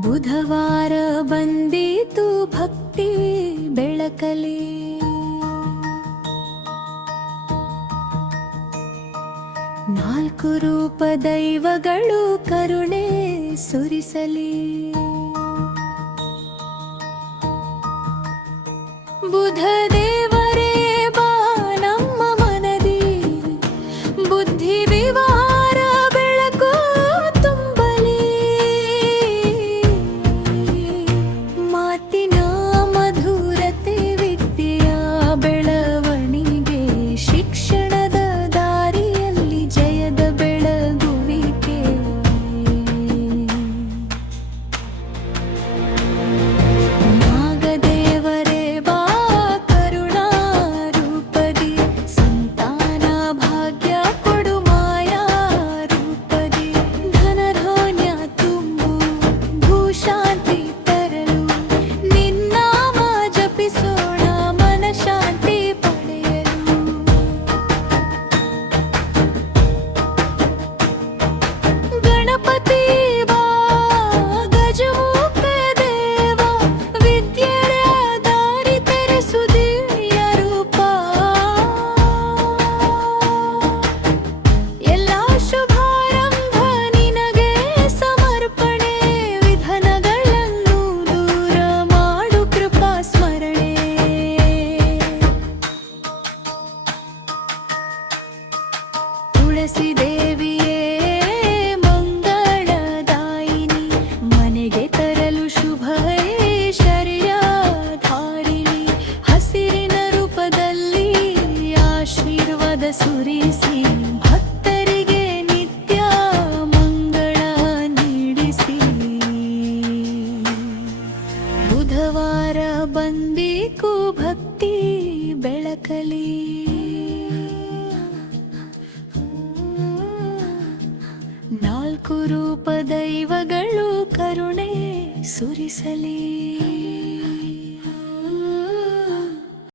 ಬುಧವಾರ ಬಂದಿತು ಭಕ್ತಿ ಬೆಳಕಲಿ. ನಾಲ್ಕು ರೂಪ ದೈವಗಳು ಕರುಣೆ ಸುರಿಸಲಿ. ಬುಧ ತುಳಸಿ ದೇವಿಯೇ, ಮಂಗಳದಾಯಿನಿ, ಮನೆಗೆ ತರಲು ಶುಭ ಐಶ್ವರ್ಯ ಧಾರಿಣಿ, ಹಸಿರಿನ ರೂಪದಲ್ಲಿ ಆಶೀರ್ವಾದ ಸುರಿಸಿ, ಭಕ್ತರಿಗೆ ನಿತ್ಯ ಮಂಗಳ ನೀಡಿಸಿ. ಬುಧವಾರ ಬಂದೀಕು ಭಕ್ತಿ ಬೆಳಕಲಿ. ನಾಲ್ಕು ದೈವಗಳು ಕರುಣೆ ಸುರಿಸಲಿ.